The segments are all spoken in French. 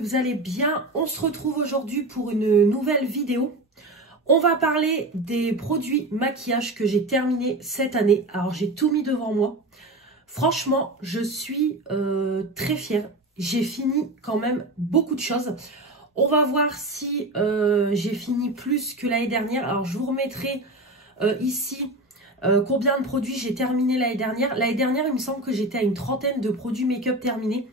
que vous allez bien. On se retrouve aujourd'hui pour une nouvelle vidéo. On va parler des produits maquillage que j'ai terminés cette année. Alors j'ai tout mis devant moi. Franchement, je suis très fière. J'ai fini quand même beaucoup de choses. On va voir si j'ai fini plus que l'année dernière. Alors je vous remettrai ici combien de produits j'ai terminé l'année dernière. L'année dernière, il me semble que j'étais à une trentaine de produits make-up terminés.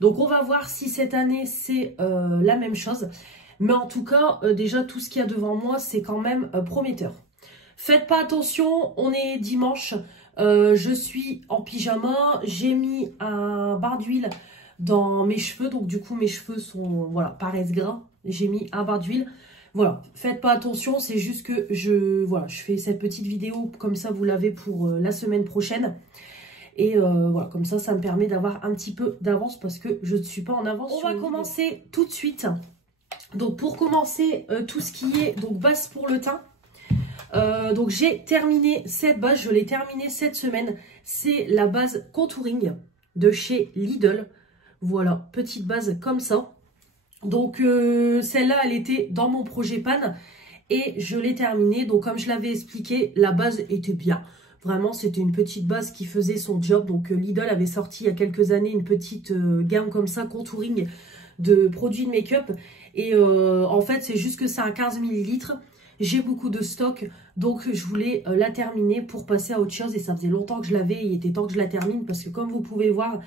Donc on va voir si cette année c'est la même chose. Mais en tout cas, déjà tout ce qu'il y a devant moi, c'est quand même prometteur. Faites pas attention, on est dimanche. Je suis en pyjama. J'ai mis un bar d'huile dans mes cheveux. Donc du coup mes cheveux sont, voilà, paraissent gras. J'ai mis un bar d'huile. Voilà, faites pas attention, c'est juste que je fais cette petite vidéo. Comme ça vous l'avez pour la semaine prochaine. Et voilà, comme ça me permet d'avoir un petit peu d'avance parce que je ne suis pas en avance. On va commencer tout de suite. Donc pour commencer, tout ce qui est donc base pour le teint. Donc j'ai terminé cette base, je l'ai terminée cette semaine. C'est la base contouring de chez Lidl. Voilà, petite base comme ça. Donc celle-là, elle était dans mon projet pan et je l'ai terminée. Donc comme je l'avais expliqué, la base était bien. Vraiment, c'était une petite base qui faisait son job. Donc, Lidl avait sorti il y a quelques années une petite gamme comme ça, contouring de produits de make-up. Et en fait, c'est juste que c'est un 15 ml. J'ai beaucoup de stock, donc je voulais la terminer pour passer à autre chose. Et ça faisait longtemps que je l'avais, il était temps que je la termine. Parce que comme vous pouvez voir,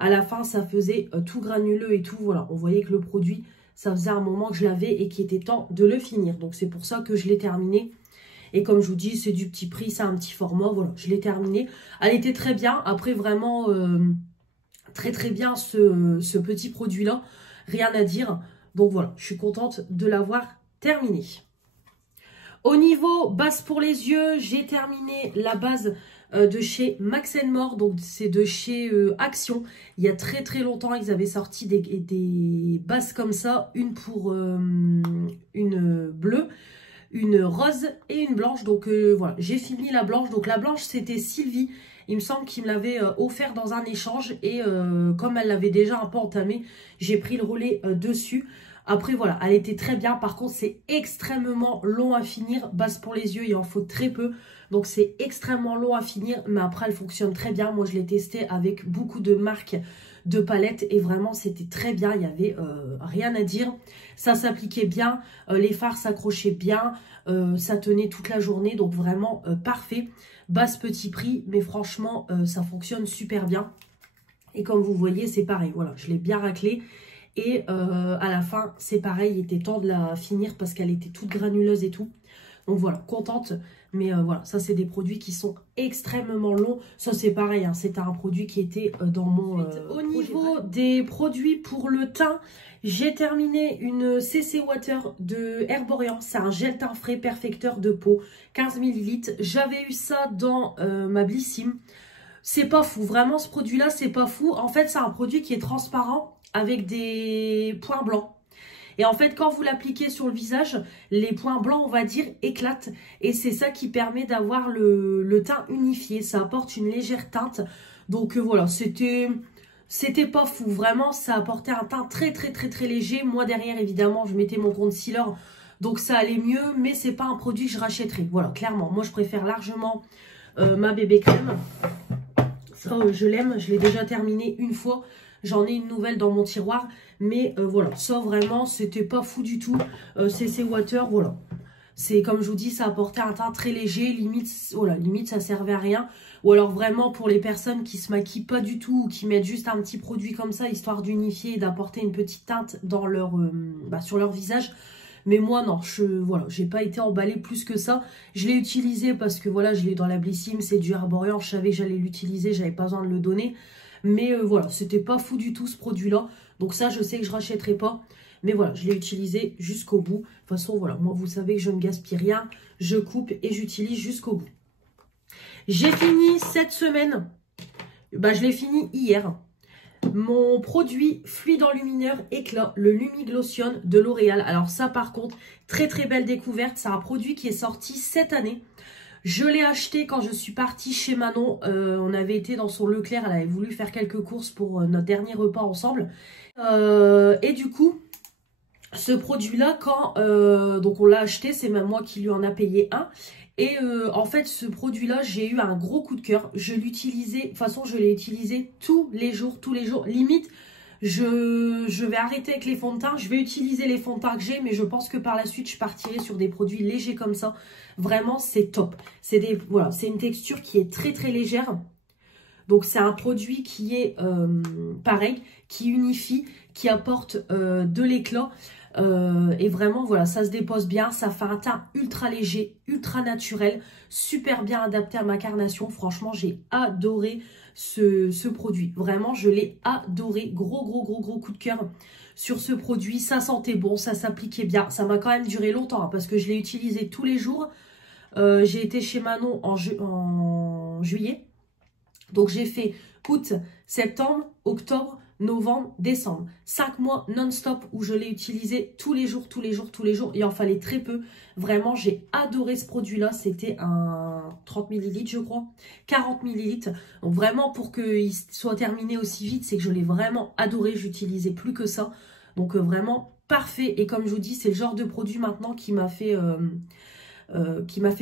à la fin, ça faisait tout granuleux et tout. Voilà, on voyait que le produit, ça faisait un moment que je l'avais et qu'il était temps de le finir. Donc, c'est pour ça que je l'ai terminé. Et comme je vous dis, c'est du petit prix, c'est un petit format. Voilà, je l'ai terminé. Elle était très bien. Après, vraiment, très bien ce petit produit-là. Rien à dire. Donc voilà, je suis contente de l'avoir terminé. Au niveau base pour les yeux, j'ai terminé la base de chez Max More. Donc c'est de chez Action. Il y a très longtemps, ils avaient sorti des bases comme ça. Une pour une bleue, une rose et une blanche. Donc voilà, j'ai fini la blanche. Donc la blanche, c'était Sylvie. Il me semble qu'il me l'avait offert dans un échange. Et comme elle l'avait déjà un peu entamé, j'ai pris le relais dessus. Après voilà, elle était très bien. Par contre, c'est extrêmement long à finir. Base pour les yeux, il en faut très peu. Donc c'est extrêmement long à finir. Mais après, elle fonctionne très bien. Moi, je l'ai testé avec beaucoup de marques de palettes et vraiment c'était très bien, il n'y avait rien à dire, ça s'appliquait bien, les fards s'accrochaient bien, ça tenait toute la journée, donc vraiment parfait. Base petit prix, mais franchement ça fonctionne super bien. Et comme vous voyez, c'est pareil, voilà, je l'ai bien raclé. Et à la fin, c'est pareil, il était temps de la finir parce qu'elle était toute granuleuse et tout. Donc voilà, contente. Mais voilà, ça c'est des produits qui sont extrêmement longs. Ça c'est pareil, hein, c'était un produit qui était dans mon... Au niveau des produits pour le teint, j'ai terminé une CC Water de Herborian. C'est un gel teint frais perfecteur de peau, 15 ml. J'avais eu ça dans ma Blissim. C'est pas fou, vraiment ce produit-là c'est pas fou. En fait c'est un produit qui est transparent avec des points blancs. Et en fait, quand vous l'appliquez sur le visage, les points blancs, on va dire, éclatent. Et c'est ça qui permet d'avoir le teint unifié. Ça apporte une légère teinte. Donc voilà, c'était pas fou. Vraiment, ça apportait un teint très léger. Moi, derrière, évidemment, je mettais mon concealer. Donc ça allait mieux, mais c'est pas un produit que je rachèterai. Voilà, clairement. Moi, je préfère largement ma bébé crème. Ça, je l'aime. Je l'ai déjà terminé une fois. J'en ai une nouvelle dans mon tiroir. Mais voilà, ça vraiment, c'était pas fou du tout. CC Water, voilà. C'est comme je vous dis, ça apportait un teint très léger. Limite, voilà, limite ça servait à rien. Ou alors vraiment pour les personnes qui se maquillent pas du tout. Ou qui mettent juste un petit produit comme ça, histoire d'unifier et d'apporter une petite teinte dans leur, sur leur visage. Mais moi non, voilà, j'ai pas été emballée plus que ça. Je l'ai utilisé parce que voilà, je l'ai dans la Blissim, c'est du Herborian. Je savais que j'allais l'utiliser, j'avais pas besoin de le donner. Mais voilà, c'était pas fou du tout ce produit-là. Donc ça, je sais que je rachèterai pas. Mais voilà, je l'ai utilisé jusqu'au bout. De toute façon, voilà, moi, vous savez que je ne gaspille rien. Je coupe et j'utilise jusqu'au bout. J'ai fini cette semaine. Bah, je l'ai fini hier. Mon produit fluide enlumineur éclat, le Lumiglotion de L'Oréal. Alors ça, par contre, très belle découverte. C'est un produit qui est sorti cette année. Je l'ai acheté quand je suis partie chez Manon. On avait été dans son Leclerc. Elle avait voulu faire quelques courses pour notre dernier repas ensemble. Et du coup, ce produit-là, donc on l'a acheté, c'est même moi qui lui en a payé un. Et en fait, ce produit-là, j'ai eu un gros coup de cœur. Je l'utilisais, de toute façon, je l'ai utilisé tous les jours. Limite, je vais arrêter avec les fonds de teint. Je vais utiliser les fonds de teint que j'ai, mais je pense que par la suite, je partirai sur des produits légers comme ça. Vraiment, c'est top. Voilà, c'est une texture qui est très, très légère. Donc, c'est un produit qui est pareil, qui unifie, qui apporte de l'éclat. Et vraiment, voilà, ça se dépose bien. Ça fait un teint ultra léger, ultra naturel, super bien adapté à ma carnation. Franchement, j'ai adoré ce produit. Vraiment, je l'ai adoré. Gros coup de cœur sur ce produit. Ça sentait bon, ça s'appliquait bien. Ça m'a quand même duré longtemps hein, parce que je l'ai utilisé tous les jours. J'ai été chez Manon en juillet. Donc, j'ai fait août, septembre, octobre, novembre, décembre. 5 mois non-stop où je l'ai utilisé tous les jours. Il en fallait très peu. Vraiment, j'ai adoré ce produit-là. C'était un 30 ml, je crois. 40 ml. Donc, vraiment, pour qu'il soit terminé aussi vite, c'est que je l'ai vraiment adoré. J'utilisais plus que ça. Donc, vraiment parfait. Et comme je vous dis, c'est le genre de produit maintenant qui m'a fait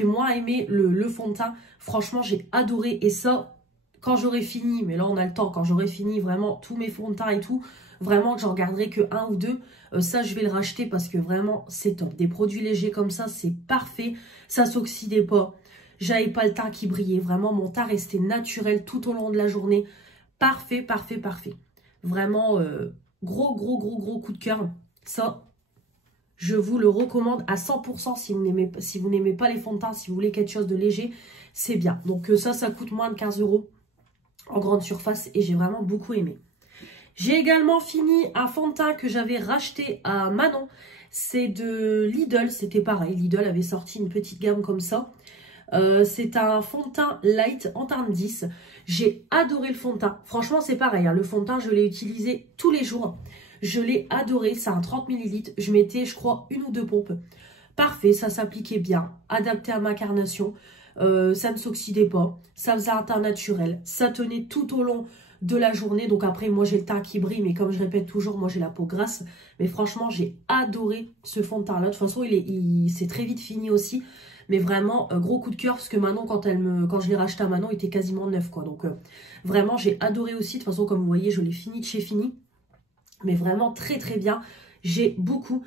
moins aimer le fond de teint. Franchement, j'ai adoré. Et ça... Quand j'aurai fini, mais là on a le temps, quand j'aurai fini vraiment tous mes fonds de teint et tout, vraiment que j'en garderai que un ou deux, ça je vais le racheter parce que vraiment c'est top. Des produits légers comme ça, c'est parfait, ça s'oxydait pas, j'avais pas le teint qui brillait, vraiment mon teint restait naturel tout au long de la journée. Parfait. Vraiment gros coup de cœur. Ça, je vous le recommande à 100% si vous n'aimez pas les fonds de teint, si vous voulez quelque chose de léger, c'est bien. Donc ça coûte moins de 15 € en grande surface et j'ai vraiment beaucoup aimé. J'ai également fini un fond de teint que j'avais racheté à Manon. C'est de Lidl, c'était pareil. Lidl avait sorti une petite gamme comme ça. C'est un fond de teint light en teinte 10. J'ai adoré le fond de teint. Franchement, c'est pareil. Hein, le fond de teint, je l'ai utilisé tous les jours. Je l'ai adoré. C'est un 30 ml. Je mettais, je crois, une ou deux pompes. Parfait, ça s'appliquait bien. Adapté à ma carnation. Ça ne s'oxydait pas, ça faisait un teint naturel, ça tenait tout au long de la journée. Donc après, moi j'ai le teint qui brille, mais comme je répète toujours, moi j'ai la peau grasse. Mais franchement, j'ai adoré ce fond de teint là. De toute façon, il s'est très vite fini aussi. Mais vraiment, gros coup de cœur, parce que Manon, quand je l'ai racheté à Manon, il était quasiment neuf, quoi. Donc vraiment, j'ai adoré aussi. De toute façon, comme vous voyez, je l'ai fini de chez Fini. Mais vraiment très bien. J'ai beaucoup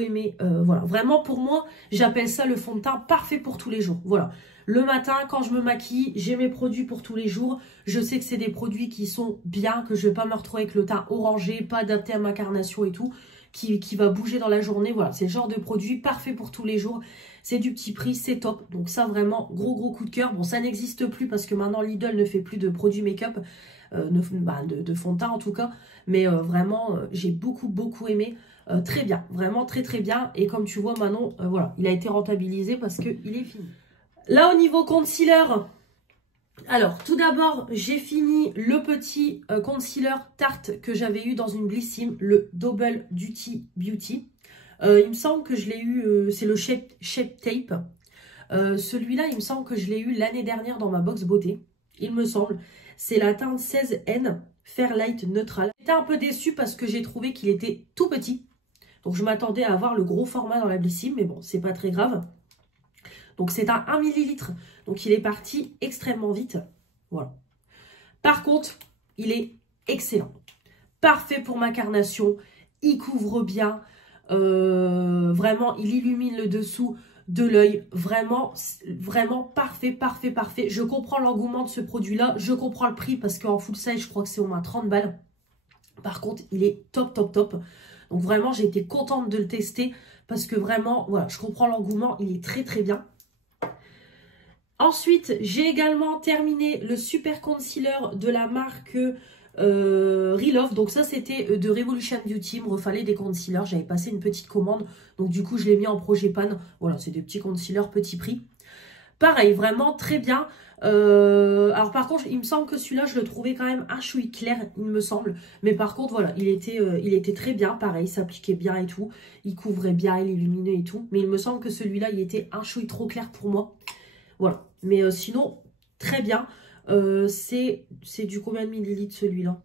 aimé. Voilà, vraiment pour moi, j'appelle ça le fond de teint parfait pour tous les jours. Voilà, le matin quand je me maquille, j'ai mes produits pour tous les jours. Je sais que c'est des produits qui sont bien, que je vais pas me retrouver avec le teint orangé, pas adapté à ma carnation et tout, qui va bouger dans la journée. Voilà, c'est le genre de produit parfait pour tous les jours. C'est du petit prix, c'est top. Donc ça, vraiment, gros coup de cœur. Bon, ça n'existe plus parce que maintenant Lidl ne fait plus de produits make-up, de fond de teint en tout cas. Mais vraiment, j'ai beaucoup aimé. Très bien, vraiment très bien. Et comme tu vois, Manon, voilà, il a été rentabilisé parce qu'il est fini. Là, au niveau concealer, alors tout d'abord, j'ai fini le petit concealer Tarte que j'avais eu dans une Blissim, le Double Duty Beauty. Il me semble que je l'ai eu, c'est le Shape Tape. Celui-là, il me semble que je l'ai eu l'année dernière dans ma box beauté. Il me semble. C'est la teinte 16N Fairlight Neutral. J'étais un peu déçue parce que j'ai trouvé qu'il était tout petit. Donc, je m'attendais à avoir le gros format dans la Blissim, mais bon, c'est pas très grave. Donc, c'est un 1 ml. Donc, il est parti extrêmement vite. Voilà. Par contre, il est excellent. Parfait pour ma carnation. Il couvre bien. Vraiment, il illumine le dessous de l'œil. Vraiment parfait. Je comprends l'engouement de ce produit-là. Je comprends le prix parce qu'en full size, je crois que c'est au moins 30 balles. Par contre, il est top. Donc vraiment, j'ai été contente de le tester parce que vraiment, voilà, je comprends l'engouement. Il est très bien. Ensuite, j'ai également terminé le super concealer de la marque Real. Donc ça, c'était de Revolution Beauty. Il me refallait des concealers. J'avais passé une petite commande. Donc du coup, je l'ai mis en projet pan. Voilà, c'est des petits concealers petit prix. Pareil, vraiment très bien. Alors par contre, il me semble que celui-là, je le trouvais quand même un chouï clair, il me semble. Mais par contre, voilà, il était très bien. Pareil, il s'appliquait bien et tout. Il couvrait bien, il illuminait et tout. Mais il me semble que celui-là, il était un chouï trop clair pour moi. Voilà. Mais sinon, très bien. C'est du combien de millilitres celui-là?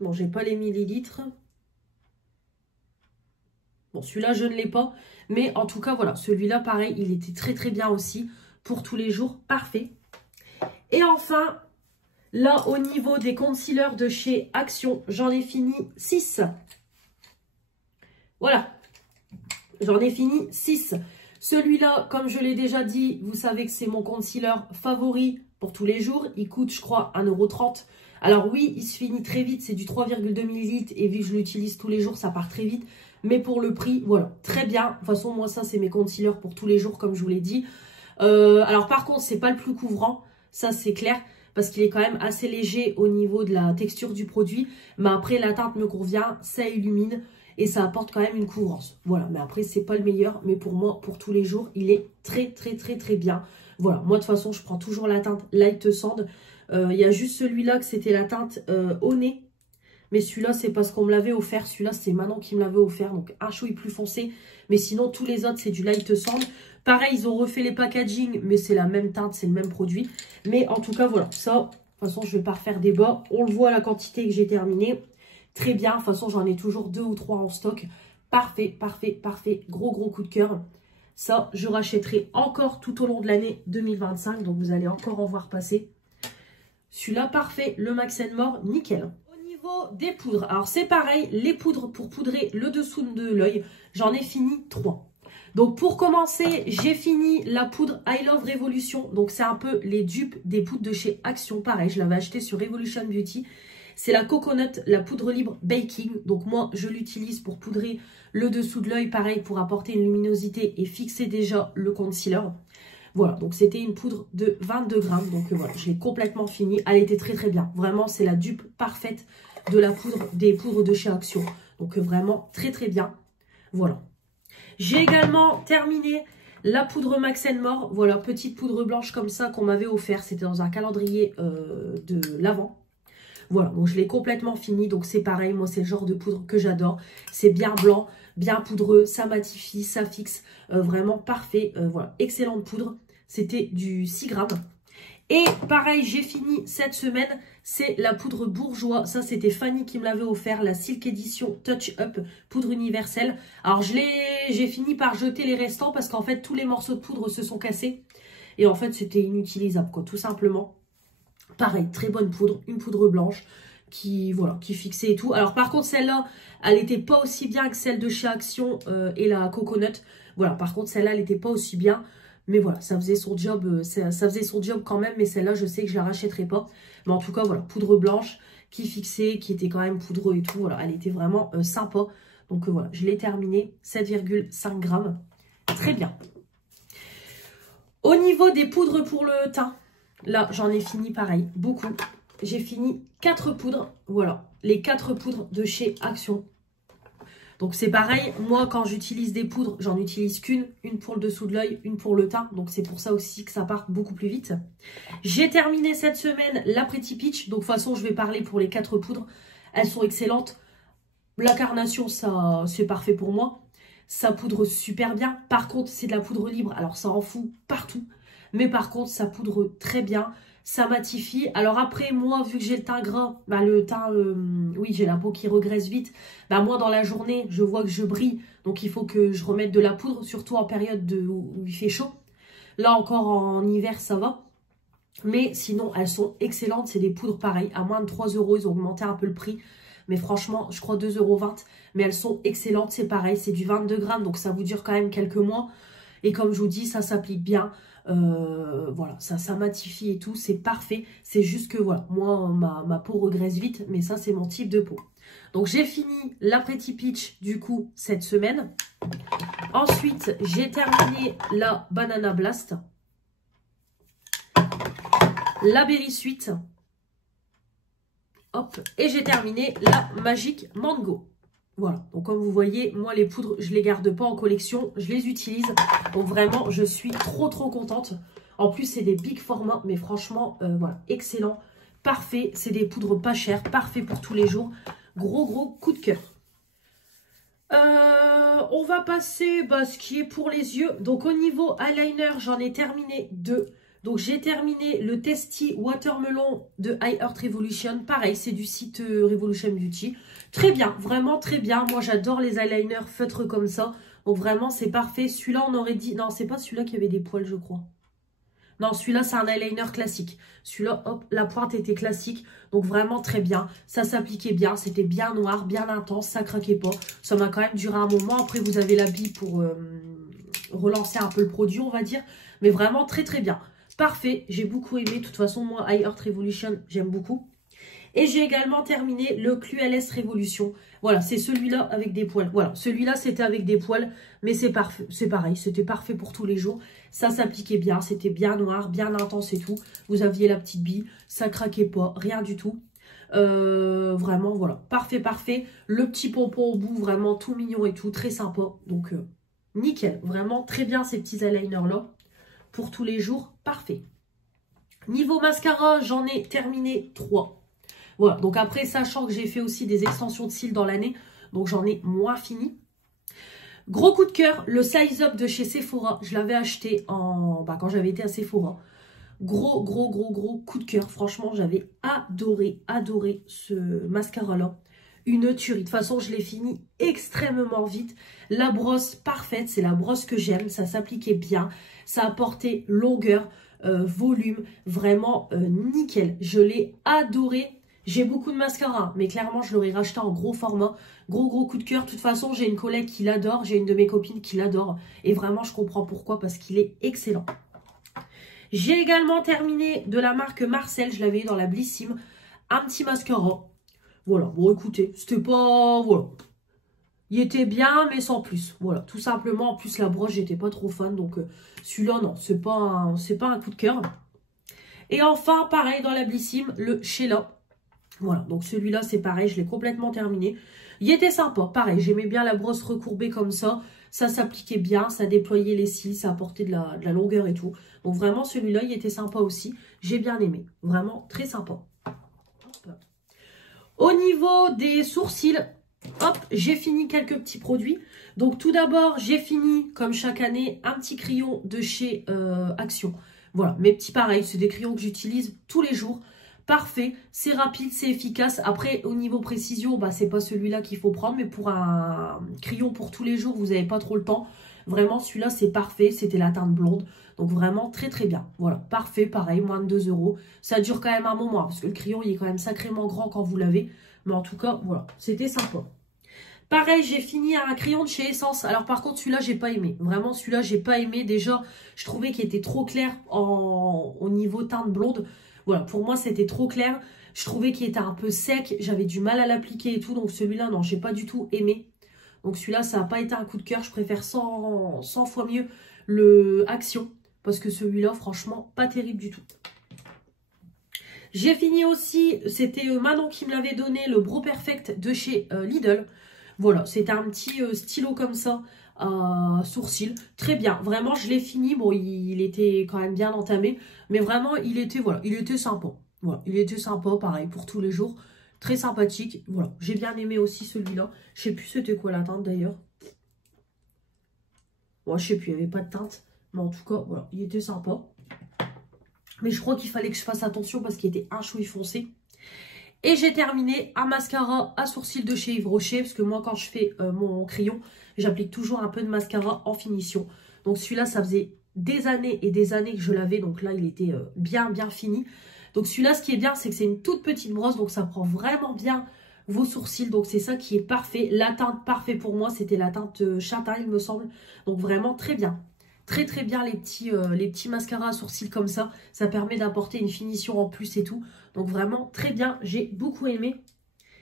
Bon, j'ai pas les millilitres. Bon, celui-là, je ne l'ai pas. Mais en tout cas, voilà. Celui-là, pareil, il était très très bien aussi. Pour tous les jours, parfait. Et enfin, là, au niveau des concealers de chez Action, j'en ai fini 6. Voilà. J'en ai fini 6. Celui-là, comme je l'ai déjà dit, vous savez que c'est mon concealer favori pour tous les jours. Il coûte, je crois, 1,30 €. Alors oui, il se finit très vite. C'est du 3,2 ml. Et vu que je l'utilise tous les jours, ça part très vite. Mais pour le prix, voilà, très bien. De toute façon, moi, ça, c'est mes concealers pour tous les jours, comme je vous l'ai dit. Alors par contre, c'est pas le plus couvrant. Ça, c'est clair. Parce qu'il est quand même assez léger au niveau de la texture du produit. Mais après, la teinte me convient. Ça illumine. Et ça apporte quand même une couvrance. Voilà, mais après, c'est pas le meilleur. Mais pour moi, pour tous les jours, il est très, très, très, très bien. Voilà, moi, de toute façon, je prends toujours la teinte Light Sand. Il y a juste celui-là que c'était la teinte au nez. Mais celui-là, c'est parce qu'on me l'avait offert. Celui-là, c'est Manon qui me l'avait offert. Donc, un chouï plus foncé. Mais sinon, tous les autres, c'est du Light Sand. Pareil, ils ont refait les packaging. Mais c'est la même teinte, c'est le même produit. Mais en tout cas, voilà. Ça, de toute façon, je ne vais pas refaire débat. On le voit, la quantité que j'ai terminée. Très bien, de toute façon j'en ai toujours 2 ou 3 en stock. Parfait, parfait, parfait. Gros, gros coup de cœur. Ça, je rachèterai encore tout au long de l'année 2025. Donc vous allez encore en voir passer. Celui-là, parfait. Le Max & More, nickel. Au niveau des poudres, alors c'est pareil. Les poudres pour poudrer le dessous de l'œil, j'en ai fini 3. Donc pour commencer, j'ai fini la poudre I Love Revolution. Donc c'est un peu les dupes des poudres de chez Action. Pareil, je l'avais acheté sur Revolution Beauty. C'est la Coconut, la poudre libre baking. Donc moi, je l'utilise pour poudrer le dessous de l'œil. Pareil, pour apporter une luminosité et fixer déjà le concealer. Voilà, donc c'était une poudre de 22 grammes. Donc voilà, je l'ai complètement fini. Elle était très très bien. Vraiment, c'est la dupe parfaite de la poudre, des poudres de chez Action. Donc vraiment, très très bien. Voilà. J'ai également terminé la poudre Max & More. Voilà, petite poudre blanche comme ça qu'on m'avait offert. C'était dans un calendrier de l'Avent. Voilà, donc je l'ai complètement fini. Donc c'est pareil, moi c'est le genre de poudre que j'adore. C'est bien blanc, bien poudreux, ça matifie, ça fixe. Vraiment parfait. Voilà, excellente poudre. C'était du 6 grammes. Et pareil, j'ai fini cette semaine. C'est la poudre Bourjois. Ça, c'était Fanny qui me l'avait offert. La Silk Edition Touch Up, poudre universelle. Alors, j'ai fini par jeter les restants parce qu'en fait, tous les morceaux de poudre se sont cassés. Et en fait, c'était inutilisable, quoi, tout simplement. Pareil, très bonne poudre, une poudre blanche qui, voilà, qui fixait et tout. Alors par contre, celle-là, elle n'était pas aussi bien que celle de chez Action et la Coconut. Voilà, par contre, celle-là, elle n'était pas aussi bien. Mais voilà, ça faisait son job, ça faisait son job quand même. Mais celle-là, je sais que je la rachèterai pas. Mais en tout cas, voilà, poudre blanche qui fixait, qui était quand même poudreux et tout. Voilà, elle était vraiment sympa. Donc voilà, je l'ai terminée, 7,5 grammes. Très bien. Au niveau des poudres pour le teint, là, j'en ai fini pareil, beaucoup. J'ai fini 4 poudres, voilà, les 4 poudres de chez Action. Donc c'est pareil, moi quand j'utilise des poudres, j'en utilise qu'une, une pour le dessous de l'œil, une pour le teint. Donc c'est pour ça aussi que ça part beaucoup plus vite. J'ai terminé cette semaine la Pretty Peach, donc de toute façon je vais parler pour les 4 poudres. Elles sont excellentes. La carnation, ça c'est parfait pour moi. Ça poudre super bien. Par contre, c'est de la poudre libre, alors ça en fout partout. Mais par contre, ça poudre très bien. Ça matifie. Alors après, moi, vu que j'ai le teint gras, bah le teint, oui, j'ai la peau qui regraisse vite. Bah moi, dans la journée, je vois que je brille. Donc, il faut que je remette de la poudre, surtout en période où il fait chaud. Là, encore en hiver, ça va. Mais sinon, elles sont excellentes. C'est des poudres pareilles. À moins de 3 €, ils ont augmenté un peu le prix. Mais franchement, je crois 2,20 €. Mais elles sont excellentes. C'est pareil, c'est du 22 grammes. Donc, ça vous dure quand même quelques mois. Et comme je vous dis, ça s'applique bien. Voilà, ça matifie et tout, c'est parfait. C'est juste que voilà, moi ma peau regraisse vite, mais ça c'est mon type de peau. Donc j'ai fini la Pretty Peach du coup cette semaine. Ensuite j'ai terminé la Banana Blast, la Berry Sweet, hop, et j'ai terminé la Magic Mango. Voilà, donc comme vous voyez, moi les poudres, je les garde pas en collection, je les utilise. Donc vraiment, je suis trop contente. En plus, c'est des big formats, mais franchement, voilà, excellent, parfait. C'est des poudres pas chères, parfait pour tous les jours. Gros coup de cœur. On va passer ce qui est pour les yeux. Donc au niveau eyeliner, j'en ai terminé 2. Donc j'ai terminé le Testy Watermelon de High Earth Revolution. Pareil, c'est du site Revolution Beauty. Très bien, vraiment très bien. Moi j'adore les eyeliners feutres comme ça. Donc vraiment c'est parfait. Celui-là on aurait dit... Non, c'est pas celui-là qui avait des poils je crois. Non, celui-là, c'est un eyeliner classique. Celui-là, hop, la pointe était classique. Donc, vraiment très bien. Ça s'appliquait bien. C'était bien noir, bien intense. Ça craquait pas. Ça m'a quand même duré un moment. Après, vous avez la bille pour relancer un peu le produit, on va dire. Mais vraiment très, très bien. Parfait. J'ai beaucoup aimé. De toute façon, moi, High Earth Revolution, j'aime beaucoup. Et j'ai également terminé le Clueless Revolution. Voilà, c'est celui-là avec des poils. Voilà, celui-là, c'était avec des poils. Mais c'est parfait, c'est pareil, c'était parfait pour tous les jours. Ça s'appliquait bien, c'était bien noir, bien intense et tout. Vous aviez la petite bille, ça craquait pas, rien du tout. Vraiment, voilà, parfait, parfait. Le petit pompon au bout, vraiment tout mignon et tout, très sympa. Donc, nickel, vraiment très bien ces petits eyeliners-là. Pour tous les jours, parfait. Niveau mascara, j'en ai terminé 3. Voilà, donc après, sachant que j'ai fait aussi des extensions de cils dans l'année, donc j'en ai moins fini. Gros coup de cœur, le Size Up de chez Sephora. Je l'avais acheté quand j'avais été à Sephora. Gros coup de cœur. Franchement, j'avais adoré ce mascara-là. Une tuerie. De toute façon, je l'ai fini extrêmement vite. La brosse parfaite, c'est la brosse que j'aime. Ça s'appliquait bien. Ça apportait longueur, volume. Vraiment nickel. Je l'ai adoré. J'ai beaucoup de mascara, mais clairement, je l'aurais racheté en gros format. Gros coup de cœur. De toute façon, j'ai une collègue qui l'adore. J'ai une de mes copines qui l'adore. Et vraiment, je comprends pourquoi, parce qu'il est excellent. J'ai également terminé de la marque Marcel. Je l'avais eu dans la Blissim. Un petit mascara. Voilà. Bon, écoutez, c'était pas... Voilà. Il était bien, mais sans plus. Voilà, tout simplement. En plus, la broche, j'étais pas trop fan. Donc, celui-là, non, c'est pas un coup de cœur. Et enfin, pareil, dans la Blissim, le Sheila. Voilà, donc celui-là, c'est pareil, je l'ai complètement terminé. Il était sympa, pareil, j'aimais bien la brosse recourbée comme ça. Ça s'appliquait bien, ça déployait les cils, ça apportait de la longueur et tout. Donc vraiment, celui-là, il était sympa aussi. J'ai bien aimé, vraiment très sympa. Au niveau des sourcils, hop, j'ai fini quelques petits produits. Donc tout d'abord, j'ai fini, comme chaque année, un petit crayon de chez Action. Voilà, mes petits pareils, c'est des crayons que j'utilise tous les jours. Parfait, c'est rapide, c'est efficace. Après, au niveau précision, c'est pas celui-là qu'il faut prendre. Mais pour un crayon pour tous les jours, vous n'avez pas trop le temps. Vraiment, celui-là, c'est parfait. C'était la teinte blonde. Donc, vraiment, très bien. Voilà, parfait, pareil, moins de 2 €. Ça dure quand même un moment. Parce que le crayon, il est quand même sacrément grand quand vous l'avez. Mais en tout cas, voilà, c'était sympa. Pareil, j'ai fini un crayon de chez Essence. Alors, par contre, celui-là, j'ai pas aimé. Vraiment, celui-là, j'ai pas aimé. Déjà, je trouvais qu'il était trop clair au niveau teinte blonde. Voilà, pour moi, c'était trop clair. Je trouvais qu'il était un peu sec. J'avais du mal à l'appliquer et tout. Donc, celui-là, non, j'ai pas du tout aimé. Donc, celui-là, ça n'a pas été un coup de cœur. Je préfère 100 fois mieux le Action. Parce que celui-là, franchement, pas terrible du tout. J'ai fini aussi, c'était Manon qui me l'avait donné, le Brow Perfect de chez Lidl. Voilà, c'était un petit stylo comme ça. Sourcil, très bien, vraiment je l'ai fini, bon il était quand même bien entamé, mais vraiment il était sympa, voilà, il était sympa, pareil pour tous les jours, très sympathique, voilà, j'ai bien aimé aussi celui-là, je sais plus c'était quoi la teinte d'ailleurs, bon, je sais plus, il n'y avait pas de teinte, mais en tout cas, voilà, il était sympa, mais je crois qu'il fallait que je fasse attention parce qu'il était un chouï foncé. Et j'ai terminé un mascara à sourcils de chez Yves Rocher. Parce que moi, quand je fais mon crayon, j'applique toujours un peu de mascara en finition. Donc celui-là, ça faisait des années et des années que je l'avais. Donc là, il était bien fini. Donc celui-là, ce qui est bien, c'est que c'est une toute petite brosse. Donc ça prend vraiment bien vos sourcils. Donc c'est ça qui est parfait. La teinte parfaite pour moi, c'était la teinte châtain, il me semble. Donc vraiment très bien. Très bien les petits mascaras à sourcils comme ça. Ça permet d'apporter une finition en plus et tout. Donc vraiment très bien. J'ai beaucoup aimé.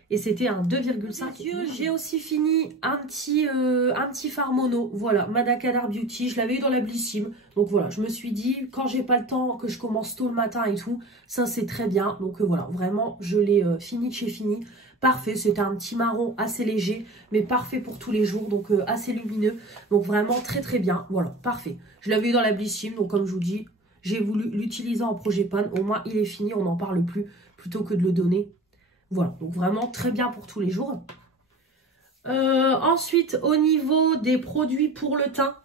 Et c'était un 2,5. J'ai aussi fini un petit fard mono. Voilà, Madagascar Beauty. Je l'avais eu dans la Blissim. Donc voilà, je me suis dit, quand j'ai pas le temps, que je commence tôt le matin et tout, ça c'est très bien. Donc voilà, vraiment, je l'ai fini de chez fini. Parfait, c'était un petit marron assez léger, mais parfait pour tous les jours, donc assez lumineux. Donc vraiment très bien, voilà, parfait. Je l'avais eu dans la Blissim, donc comme je vous dis, j'ai voulu l'utiliser en projet pan. Au moins, il est fini, on n'en parle plus, plutôt que de le donner. Voilà, donc vraiment très bien pour tous les jours. Ensuite, au niveau des produits pour le teint,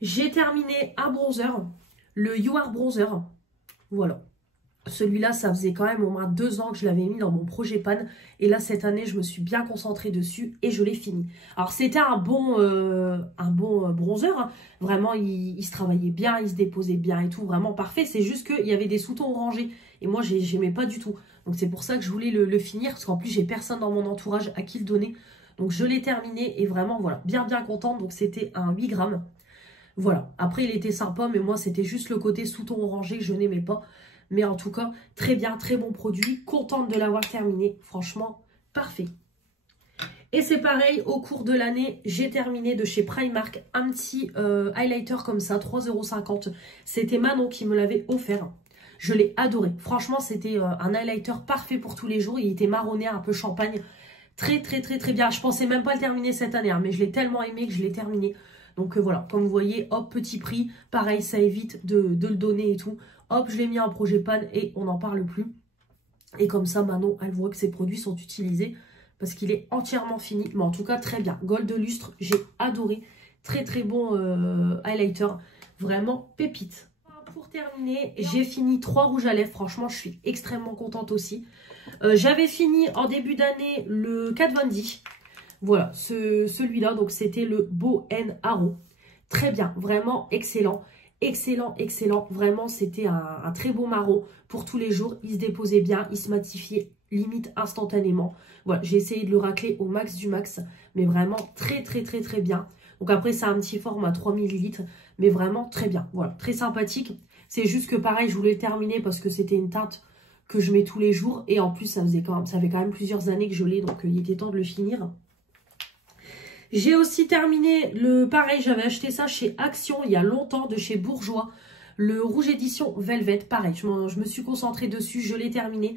j'ai terminé un bronzer, le You Are Bronzer. Voilà. Celui-là, ça faisait quand même au moins 2 ans que je l'avais mis dans mon projet pan. Et là, cette année, je me suis bien concentrée dessus et je l'ai fini. Alors, c'était un bon bronzer. Hein. Vraiment, il se travaillait bien, il se déposait bien et tout. Vraiment parfait. C'est juste qu'il y avait des sous-tons orangés. Et moi, j'aimais pas du tout. Donc, c'est pour ça que je voulais le finir. Parce qu'en plus, j'ai personne dans mon entourage à qui le donner. Donc, je l'ai terminé. Et vraiment, voilà, bien contente. Donc, c'était un 8 grammes. Voilà. Après, il était sympa. Mais moi, c'était juste le côté sous-ton orangé que je n'aimais pas. Mais en tout cas, très bien, très bon produit. Contente de l'avoir terminé. Franchement, parfait. Et c'est pareil, au cours de l'année, j'ai terminé de chez Primark un petit highlighter comme ça, 3,50 €. C'était Manon qui me l'avait offert. Je l'ai adoré. Franchement, c'était un highlighter parfait pour tous les jours. Il était marronné, un peu champagne. Très bien. Je pensais même pas le terminer cette année, hein, mais je l'ai tellement aimé que je l'ai terminé. Donc voilà, comme vous voyez, hop, petit prix. Pareil, ça évite de le donner et tout. Hop, je l'ai mis en projet pan et on n'en parle plus. Et comme ça, Manon, elle voit que ces produits sont utilisés parce qu'il est entièrement fini. Mais en tout cas, très bien. Gold de lustre, j'ai adoré. Très bon highlighter. Vraiment pépite. Pour terminer, j'ai fini 3 rouges à lèvres. Franchement, je suis extrêmement contente aussi. J'avais fini en début d'année le Kat Von D. Voilà, celui-là. Donc, c'était le Bow and Arrow. Très bien, vraiment excellent. Excellent. Vraiment, c'était un très beau marron pour tous les jours. Il se déposait bien, il se matifiait limite instantanément. Voilà, j'ai essayé de le racler au max du max. Mais vraiment très bien. Donc après, c'est un petit format 3 ml. Mais vraiment très bien. Voilà, très sympathique. C'est juste que pareil, je voulais le terminer parce que c'était une teinte que je mets tous les jours. Et en plus, ça fait quand même plusieurs années que je l'ai. Donc il était temps de le finir. J'ai aussi terminé pareil, j'avais acheté ça chez Action il y a longtemps, de chez Bourjois. Le rouge édition Velvet, pareil, je me suis concentrée dessus, je l'ai terminé.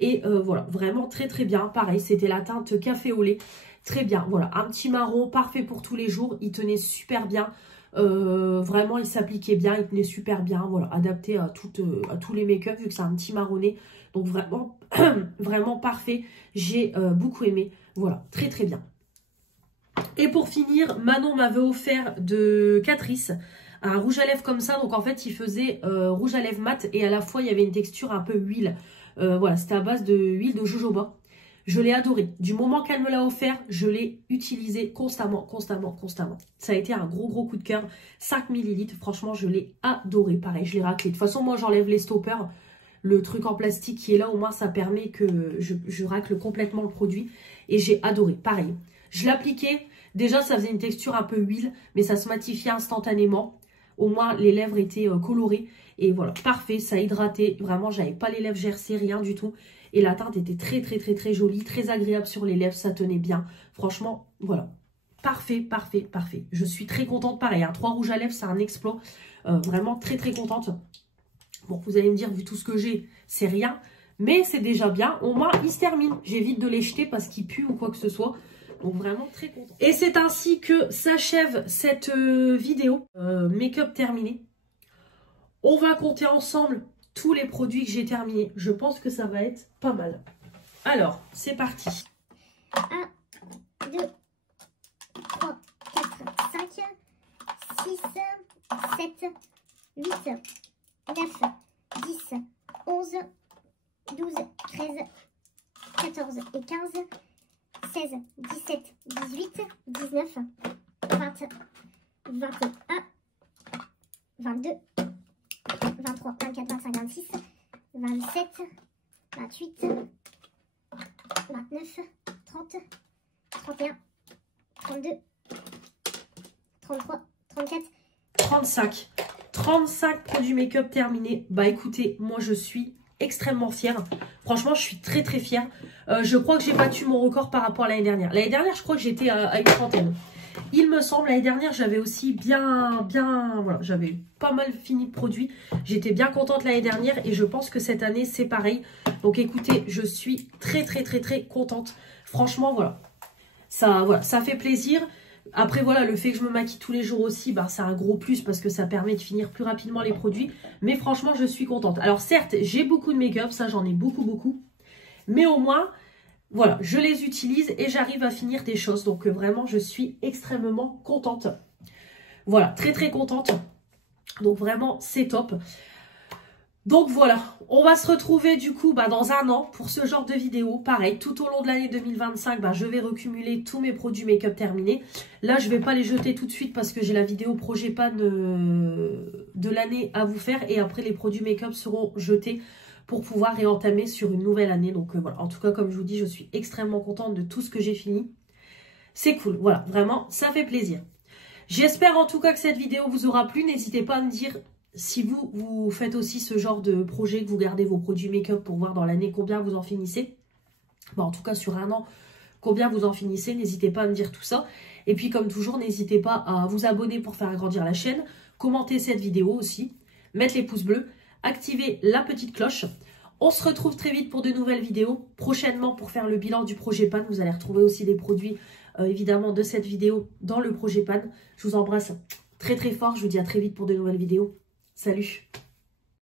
Et voilà, vraiment très bien. Pareil, c'était la teinte café au lait. Très bien, voilà, un petit marron, parfait pour tous les jours. Il tenait super bien. Vraiment, il s'appliquait bien, il tenait super bien. Voilà, adapté à tous les make-up, vu que c'est un petit marronné. Donc vraiment, vraiment parfait. J'ai beaucoup aimé. Voilà, très bien. Et pour finir, Manon m'avait offert de Catrice un rouge à lèvres comme ça. Donc en fait, il faisait rouge à lèvres mat et à la fois, il y avait une texture un peu huile. Voilà, c'était à base de huile de jojoba. Je l'ai adoré. Du moment qu'elle me l'a offert, je l'ai utilisé constamment. Ça a été un gros coup de cœur. 5 ml. Franchement, je l'ai adoré. Pareil, je l'ai raclé. De toute façon, moi, j'enlève les stoppers. Le truc en plastique qui est là, au moins, ça permet que je racle complètement le produit. Et j'ai adoré. Pareil. Je l'appliquais. Déjà, ça faisait une texture un peu huile, mais ça se matifiait instantanément. Au moins, les lèvres étaient colorées. Et voilà, parfait, ça hydratait. Vraiment, j'avais pas les lèvres gercées, rien du tout. Et la teinte était très jolie, très agréable sur les lèvres, ça tenait bien. Franchement, voilà, parfait. Je suis très contente, pareil, hein, 3 rouges à lèvres, c'est un exploit. Vraiment très contente. Bon, vous allez me dire, vu tout ce que j'ai, c'est rien. Mais c'est déjà bien, au moins, il se termine. J'évite de les jeter parce qu'ils puent ou quoi que ce soit. Donc vraiment très content. Et c'est ainsi que s'achève cette vidéo make-up terminée. On va compter ensemble tous les produits que j'ai terminés. Je pense que ça va être pas mal. Alors, c'est parti. 1, 2, 3, 4, 5, 6, 7, 8, 9, 10, 11, 12, 13, 14 et 15, 16, 17, 18, 19, 20, 21, 22, 23, 24, 25, 26, 27, 28, 29, 30, 31, 32, 33, 34, 35. 35 produits make-up terminés. Bah écoutez, moi je suis extrêmement fière. Franchement, je suis très fière. Je crois que j'ai battu mon record par rapport à l'année dernière. L'année dernière, je crois que j'étais à une trentaine. Il me semble, l'année dernière, j'avais aussi voilà, j'avais pas mal fini de produits. J'étais bien contente l'année dernière et je pense que cette année, c'est pareil. Donc écoutez, je suis très contente. Franchement, voilà, ça fait plaisir. Après, voilà, le fait que je me maquille tous les jours aussi, bah, c'est un gros plus parce que ça permet de finir plus rapidement les produits. Mais franchement, je suis contente. Alors certes, j'ai beaucoup de make-up, ça j'en ai beaucoup. Mais au moins, voilà, je les utilise et j'arrive à finir des choses. Donc vraiment, je suis extrêmement contente. Voilà, très très contente. Donc vraiment, c'est top. Donc voilà, on va se retrouver du coup dans un an pour ce genre de vidéo. Pareil, tout au long de l'année 2025, je vais recumuler tous mes produits make-up terminés. Là, je ne vais pas les jeter tout de suite parce que j'ai la vidéo projet pan de l'année à vous faire. Et après, les produits make-up seront jetés pour pouvoir réentamer sur une nouvelle année. Donc voilà, en tout cas, comme je vous dis, je suis extrêmement contente de tout ce que j'ai fini. C'est cool, voilà, vraiment, ça fait plaisir. J'espère en tout cas que cette vidéo vous aura plu. N'hésitez pas à me dire si vous faites aussi ce genre de projet, que vous gardez vos produits make-up pour voir dans l'année combien vous en finissez. En tout cas, sur un an, combien vous en finissez. N'hésitez pas à me dire tout ça. Et puis, comme toujours, n'hésitez pas à vous abonner pour faire agrandir la chaîne. Commenter cette vidéo aussi. Mettre les pouces bleus. Activer la petite cloche. On se retrouve très vite pour de nouvelles vidéos. Prochainement, pour faire le bilan du projet pan, vous allez retrouver aussi des produits, évidemment, de cette vidéo dans le projet pan. Je vous embrasse très très fort. Je vous dis à très vite pour de nouvelles vidéos. Salut!